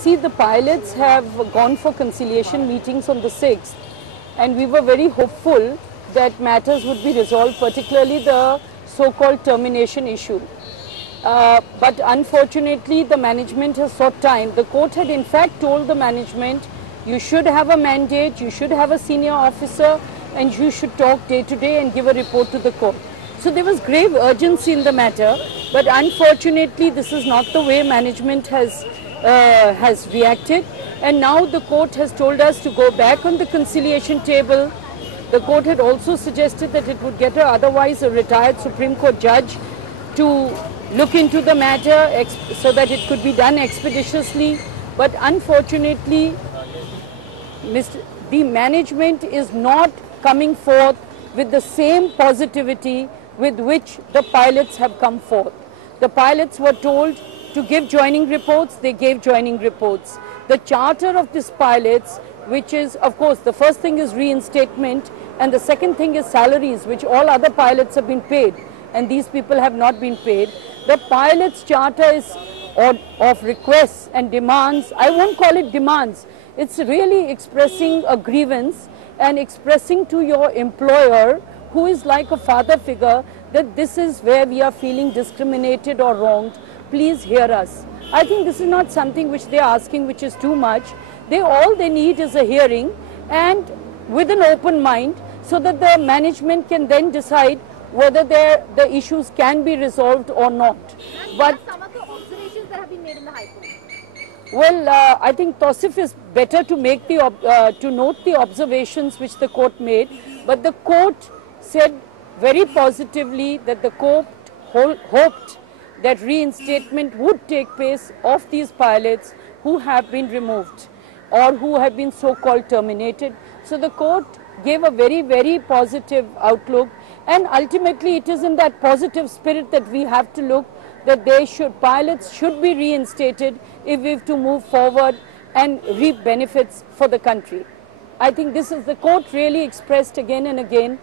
See, the pilots have gone for conciliation meetings on the 6th, and we were very hopeful that matters would be resolved, particularly the so-called termination issue. But unfortunately, the management has sought time. The court had in fact told the management, you should have a mandate, you should have a senior officer, and you should talk day to day and give a report to the court. So there was grave urgency in the matter, but unfortunately, this is not the way management has reacted. And now the court has told us to go back on the conciliation table. The court had also suggested that it would get otherwise a retired Supreme Court judge to look into the matter so that it could be done expeditiously. But unfortunately, the management is not coming forth with the same positivity with which the pilots have come forth. The pilots were told to give joining reports, they gave joining reports. The charter of these pilots, which is, of course, the first thing is reinstatement, and the second thing is salaries, which all other pilots have been paid, and these people have not been paid. The pilots' charter is of requests and demands. I won't call it demands. It's really expressing a grievance and expressing to your employer, who is like a father figure, that this is where we are feeling discriminated or wronged. Please hear us. I think this is not something which they are asking, which is too much. All they need is a hearing, and with an open mind, so that the management can then decide whether the issues can be resolved or not. But some of the observations that have been made in the High Court. Well, I think Tausif is better to make to note the observations which the court made, but the court said very positively that the court hoped that reinstatement would take place of these pilots who have been removed or who have been so-called terminated. So the court gave a very, very positive outlook, and ultimately it is in that positive spirit that we have to look, that pilots should be reinstated if we have to move forward and reap benefits for the country. I think the court really expressed again and again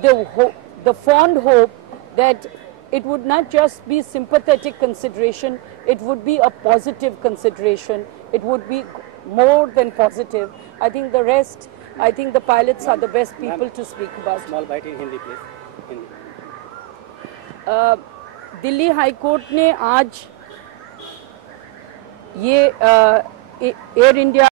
the fond hope that it would not just be sympathetic consideration, it would be a positive consideration. It would be more than positive. I think the rest, I think the pilots are the best people to speak about. Small bite in Hindi, please. Hindi. Delhi high court ने आज ये air India